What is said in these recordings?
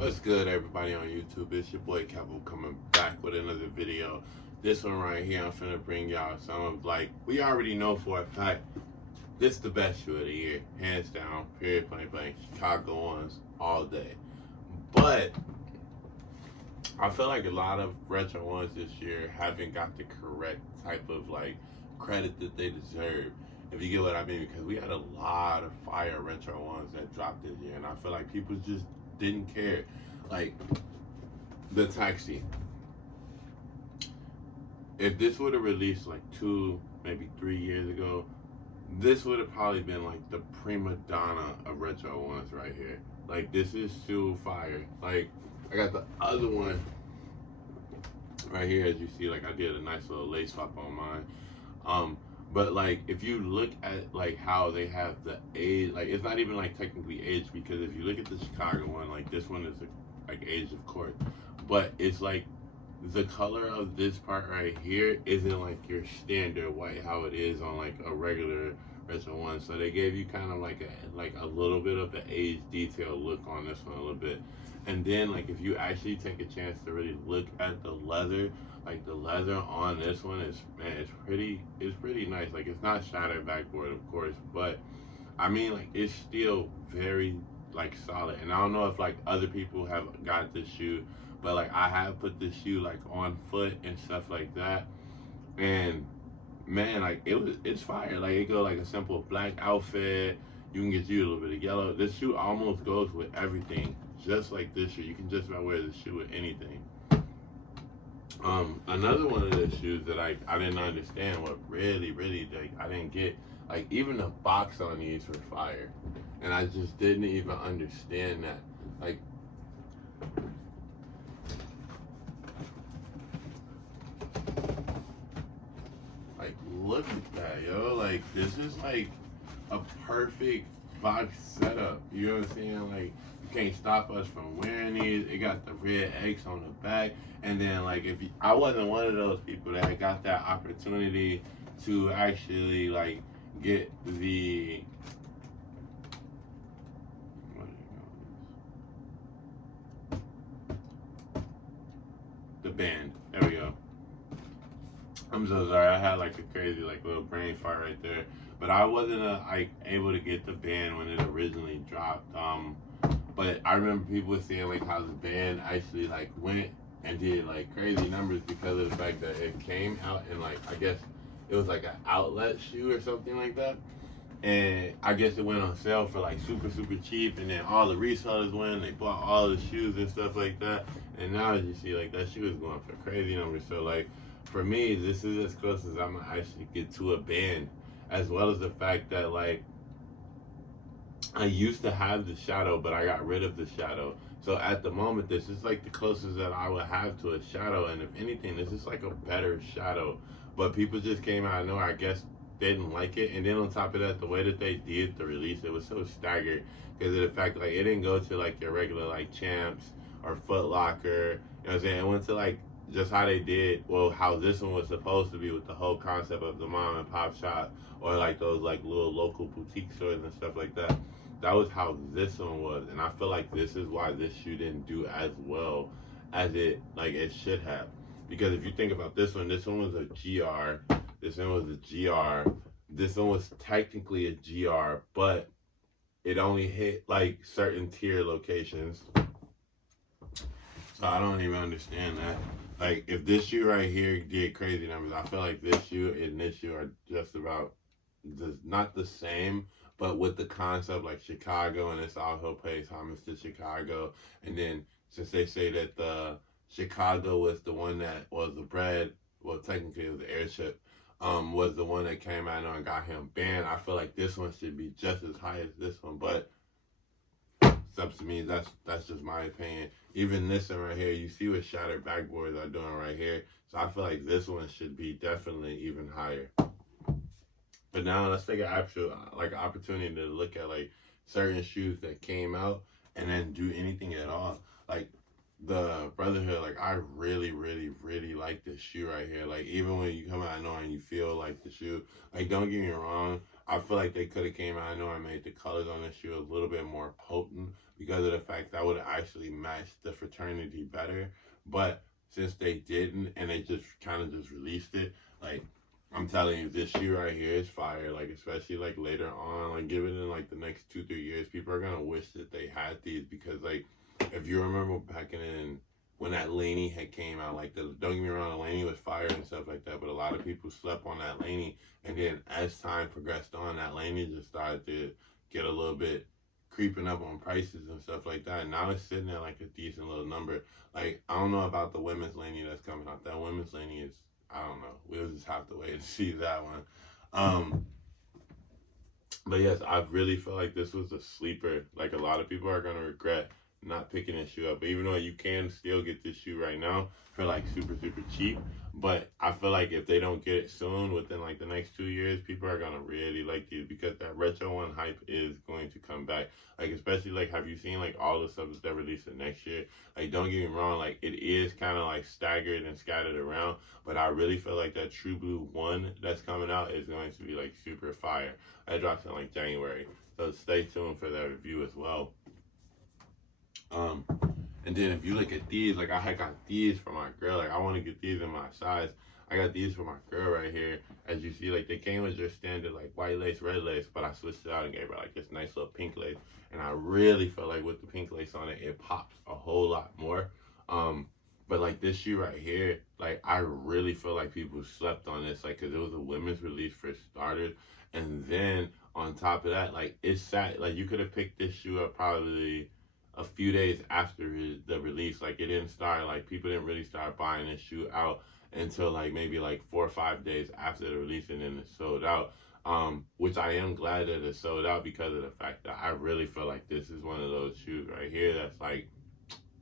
What's good, everybody on YouTube? It's your boy Kevo coming back with another video. This one right here, I'm finna bring y'all some of, we already know for a fact, this the best shoe of the year. Hands down, period, point blank. Chicago ones all day. But I feel like a lot of retro ones this year haven't got the correct type of, credit that they deserve. If you get what I mean, because we had a lot of fire retro ones that dropped this year, and I feel like people just didn't care. Like the taxi. If this would have released like 2, maybe 3 years ago, this would have probably been like the prima donna of retro ones right here. Like this is still fire. Like I got the other one right here, as you see. Like I did a nice little lace swap on mine. But like if you look at like how they have the age, like it's not even like technically aged, because if you look at the Chicago one, like this one is like aged, of course, but it's like the color of this part right here isn't like your standard white how it is on like a regular retro one. So they gave you kind of like a little bit of the age detail look on this one a little bit. And then like if you actually take a chance to really look at the leather, like the leather on this one is, man, it's pretty nice. Like it's not shattered backboard, of course, but I mean like it's still very like solid. And I don't know if like other people have got this shoe, but like I have put this shoe like on foot and stuff like that, and man, like it's fire. Like it go like a simple black outfit. You can get you a little bit of yellow. This shoe almost goes with everything, just like this shoe. You can just about wear this shoe with anything. Another one of the shoes that I didn't understand, what really like I didn't get, like even the box on these were fire, and I just didn't even understand that. Like look at that, yo. Like this is like a perfect box setup. You know what I'm saying? Like you can't stop us from wearing these. It got the red X on the back, and then like if you, I wasn't one of those people that got that opportunity to actually like get the band. There we go. I'm so sorry. I had like a crazy like little brain fart right there, but I wasn't like able to get the band when it originally dropped. But I remember people saying like how the band actually like went and did like crazy numbers because of the fact that it came out in like, I guess it was like an outlet shoe or something like that. And I guess it went on sale for like super cheap, and then all the resellers went, they bought all the shoes and stuff like that. And now as you see, like that shoe is going for crazy numbers. So like for me, this is as close as I'm gonna actually get to a band, as well as the fact that like I used to have the shadow, but I got rid of the shadow. So at the moment, this is like the closest that I would have to a shadow, and if anything, this is like a better shadow. But people just came out of nowhere, I guess they didn't like it, and then on top of that, the way that they did the release, it was so staggered because of the fact like it didn't go to like your regular like Champs or Foot Locker. You know what I'm saying? It went to like just how they did, well, how this one was supposed to be, with the whole concept of the mom and pop shop or like those like little local boutique stores and stuff like that. That was how this one was, and I feel like this is why this shoe didn't do as well as it should have. Because if you think about this one was a GR, this one was a GR, this one was technically a GR, but it only hit like certain tier locations. So I don't even understand that. Like if this shoe right here did crazy numbers, I feel like this shoe and this shoe are just about not the same, but with the concept like Chicago, and it's also pays homage to Chicago. And then since they say that the Chicago was the one that was the bread, well technically it was the airship, was the one that came out and got him banned. I feel like this one should be just as high as this one, but it's up to me. That's just my opinion. Even this one right here, you see what shattered backboards are doing right here. So I feel like this one should be definitely even higher. But now let's take an actual like opportunity to look at like certain shoes that came out and then do anything at all. Like the Brotherhood, like I really like this shoe right here. Like even when you come out and you feel like the shoe, like don't get me wrong, I feel like they could have came out. I know I made the colors on the shoe a little bit more potent because of the fact that would have actually matched the fraternity better. But since they didn't and they just kind of just released it, like I'm telling you, this shoe right here is fire. Like especially like later on, like give it in like the next 2-3 years, people are gonna wish that they had these because like if you remember back in when that Laney had came out, like don't get me wrong, the Laney was fire and stuff like that, but a lot of people slept on that Laney, and then as time progressed on, that Laney just started to get a little bit creeping up on prices and stuff like that. And now it's sitting at like a decent little number. Like I don't know about the women's Laney that's coming out. That women's Laney is I don't know. We'll just have to wait and see that one. But yes, I really feel like this was a sleeper. Like a lot of people are gonna regret not picking this shoe up. But even though you can still get this shoe right now for like super super cheap, but I feel like if they don't get it soon, within like the next 2 years, people are gonna really like these because that retro one hype is going to come back. Like especially like have you seen like all the stuff that they're releasing next year? Like don't get me wrong, like it is kind of like staggered and scattered around, but I really feel like that True Blue one that's coming out is going to be like super fire. That drops in like January, so stay tuned for that review as well. Um, and then if you look at these, like I got these for my girl. Like I want to get these in my size. I got these for my girl right here. As you see, like they came with your standard like white lace, red lace, but I switched it out and gave her like this nice little pink lace. And I really feel like with the pink lace on it, it pops a whole lot more. But like this shoe right here, like I really feel like people slept on this, like because it was a women's release for starters. And then on top of that, like it sat, like you could have picked this shoe up probably a few days after the release. Like it didn't start, like people didn't really start buying this shoe out until like maybe like 4 or 5 days after the release, and then it sold out. Which I am glad that it sold out because of the fact that I really feel like this is one of those shoes right here that's like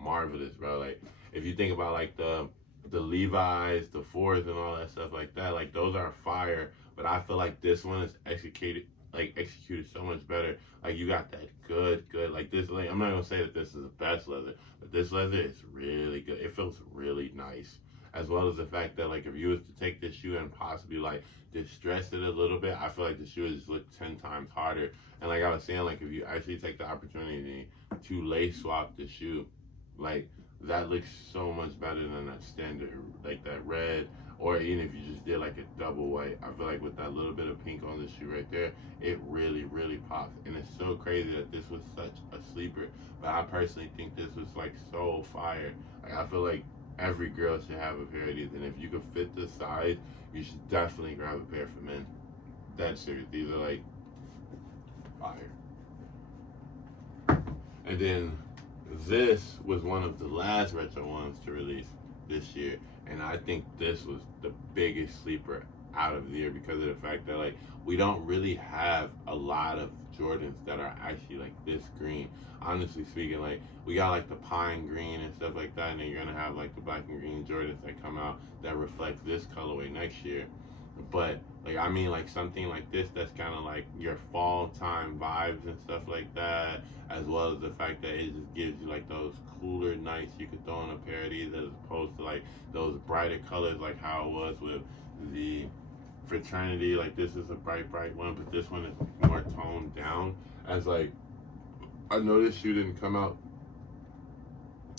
marvelous, bro. Like if you think about like the Levi's, the Fords, and all that stuff like that, like those are fire. But I feel like this one is executed so much better. Like you got that good, like this. Like I'm not gonna say that this is the best leather, but this leather is really good. It feels really nice, as well as the fact that like if you was to take this shoe and possibly like distress it a little bit, I feel like the shoe just look 10 times harder. And like I was saying, like if you actually take the opportunity to lace swap the shoe, like that looks so much better than that standard, like that red, or even if you just did like a double white. I feel like with that little bit of pink on the shoe right there, it really, really pops. And it's so crazy that this was such a sleeper, but I personally think this was like so fire. Like I feel like every girl should have a pair of these, and if you could fit the size, you should definitely grab a pair for men. That's serious. These are like fire. And then this was one of the last retro ones to release this year, and I think this was the biggest sleeper out of the year because of the fact that like we don't really have a lot of Jordans that are actually like this green. Honestly speaking, like we got like the pine green and stuff like that, and then you're gonna have like the black and green Jordans that come out that reflect this colorway next year. But like I mean like something like this that's kind of like your fall time vibes and stuff like that, as well as the fact that it just gives you like those cooler nights you could throw in a pair of these as opposed to like those brighter colors like how it was with the fraternity. Like this is a bright one, but this one is more toned down. As like I know this shoe didn't come out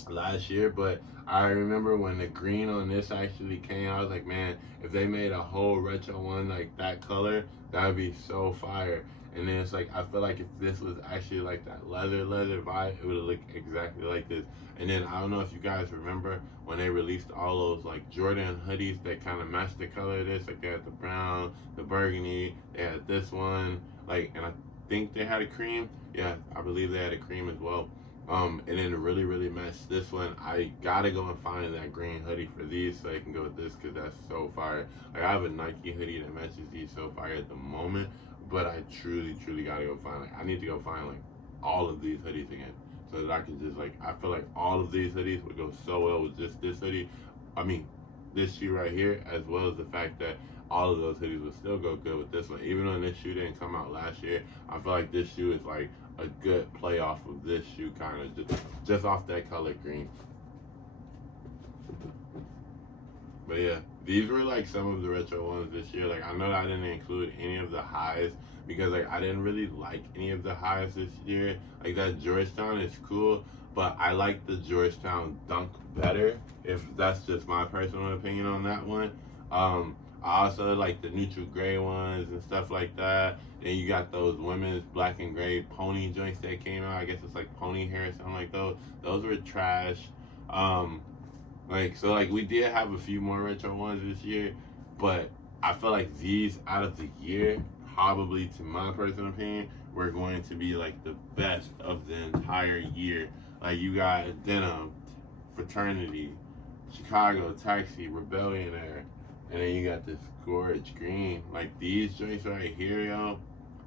last year, but I remember when the green on this actually came out, I was like, man, if they made a whole retro one like that color, that would be so fire. And then it's like, I feel like if this was actually like that leather vibe, it would look exactly like this. And then I don't know if you guys remember when they released all those like Jordan hoodies that kind of matched the color of this. Like they had the brown, the burgundy, they had this one, like, and I think they had a cream. Yeah, I believe they had a cream as well. And then to really, really match this one, I gotta go and find that green hoodie for these so I can go with this because that's so fire. Like I have a Nike hoodie that matches these so fire at the moment, but I truly, truly gotta go find, like I need to go find like all of these hoodies again so that I can just like, I feel like all of these hoodies would go so well with just this hoodie. I mean, this shoe right here, as well as the fact that all of those hoodies would still go good with this one. Even though this shoe didn't come out last year, I feel like this shoe is like a good play off of this shoe, kind of just off that color green. But yeah, these were like some of the retro ones this year. Like I know that I didn't include any of the highs because like I didn't really like any of the highs this year. Like that Georgetown is cool, but I like the Georgetown Dunk better. If that's just my personal opinion on that one. I also like the neutral gray ones and stuff like that. Then you got those women's black and gray pony joints that came out. I guess it's like pony hair or something like those. Those were trash. Um, like we did have a few more retro ones this year, but I feel like these out of the year, probably to my personal opinion, were going to be like the best of the entire year. Like you got Denim, Fraternity, Chicago, Taxi, Rebellionaire, and then you got this gorge green. Like these joints right here, yo,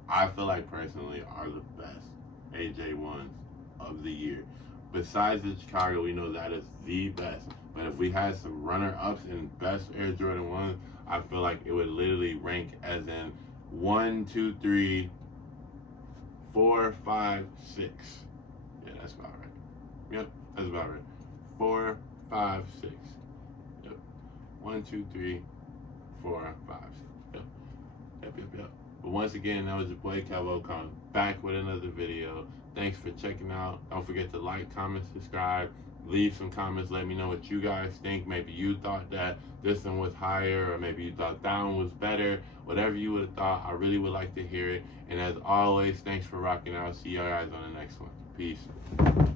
I feel like personally are the best AJ ones of the year. Besides the Chicago, we know that is the best. But if we had some runner-ups in best Air Jordan 1, I feel like it would literally rank as in 1, 2, 3, 4, 5, 6. Yeah, that's about right. Yep, that's about right. 4, 5, 6. Yep. 1, 2, 3, 4, 5, 6. Yep. But once again, that was your boy Calvo coming back with another video. Thanks for checking out. Don't forget to like, comment, subscribe. Leave some comments. Let me know what you guys think. Maybe you thought that this one was higher, or maybe you thought that one was better. Whatever you would have thought, I really would like to hear it. And as always, thanks for rocking out. See you guys on the next one. Peace.